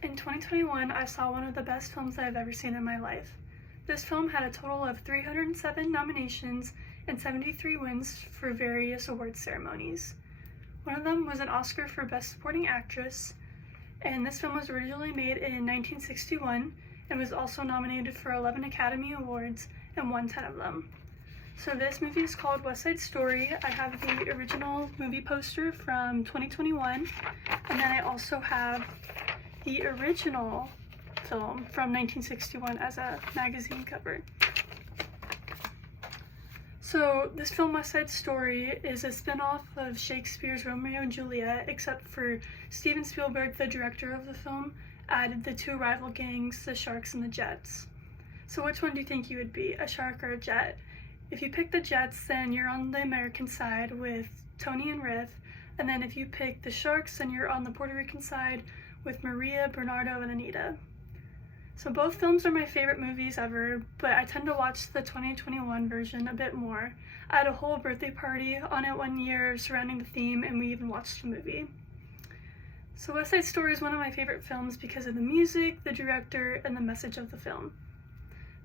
In 2021, I saw one of the best films I've ever seen in my life. This film had a total of 307 nominations and 73 wins for various awards ceremonies. One of them was an Oscar for Best Supporting Actress, and this film was originally made in 1961 and was also nominated for 11 Academy Awards and won 10 of them. So this movie is called West Side Story. I have the original movie poster from 2021, and then I also have the original film from 1961 as a magazine cover. So this film, West Side Story, is a spin-off of Shakespeare's Romeo and Juliet, except for Steven Spielberg, the director of the film, added the two rival gangs, the Sharks and the Jets. So which one do you think you would be, a shark or a jet? If you pick the Jets, then you're on the American side with Tony and Riff, and then if you pick the Sharks, then you're on the Puerto Rican side with Maria, Bernardo, and Anita. So both films are my favorite movies ever, but I tend to watch the 2021 version a bit more. I had a whole birthday party on it one year surrounding the theme, and we even watched the movie. So West Side Story is one of my favorite films because of the music, the director, and the message of the film.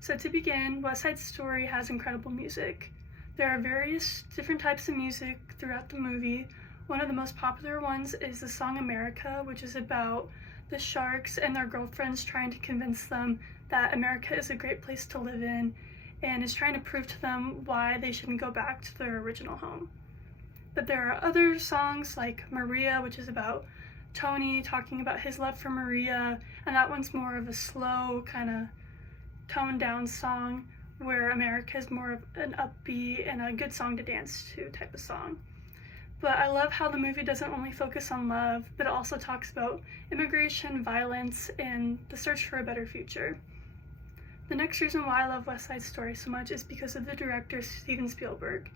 So to begin, West Side Story has incredible music. There are various different types of music throughout the movie. One of the most popular ones is the song America, which is about the Sharks and their girlfriends trying to convince them that America is a great place to live in and is trying to prove to them why they shouldn't go back to their original home. But there are other songs like Maria, which is about Tony talking about his love for Maria, and that one's more of a slow, kind of toned down song, where America is more of an upbeat and a good song to dance to type of song. But I love how the movie doesn't only focus on love, but it also talks about immigration, violence, and the search for a better future. The next reason why I love West Side Story so much is because of the director Steven Spielberg.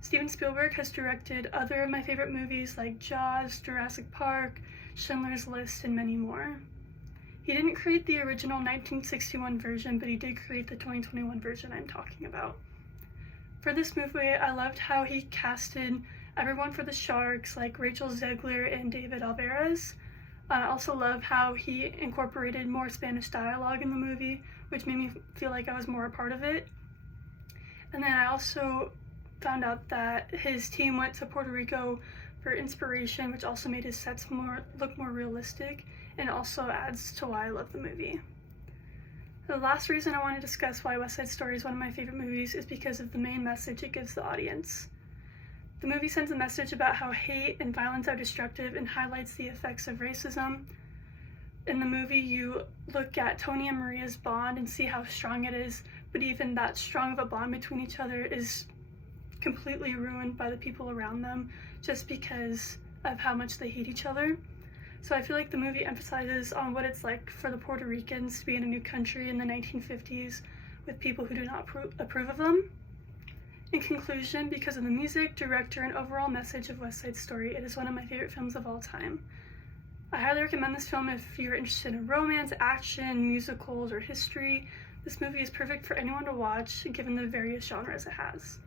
Steven Spielberg has directed other of my favorite movies like Jaws, Jurassic Park, Schindler's List, and many more. He didn't create the original 1961 version, but he did create the 2021 version I'm talking about. For this movie, I loved how he casted everyone for the Sharks, like Rachel Zegler and David Alvarez. I also love how he incorporated more Spanish dialogue in the movie, which made me feel like I was more a part of it. And then I also found out that his team went to Puerto Rico for inspiration, which also made his sets look more realistic, and also adds to why I love the movie. The last reason I want to discuss why West Side Story is one of my favorite movies is because of the main message it gives the audience. The movie sends a message about how hate and violence are destructive and highlights the effects of racism. In the movie, you look at Tony and Maria's bond and see how strong it is, but even that strong of a bond between each other is completely ruined by the people around them just because of how much they hate each other. So I feel like the movie emphasizes on what it's like for the Puerto Ricans to be in a new country in the 1950s with people who do not approve of them. In conclusion, because of the music, director, and overall message of West Side Story, it is one of my favorite films of all time. I highly recommend this film if you're interested in romance, action, musicals, or history. This movie is perfect for anyone to watch, given the various genres it has.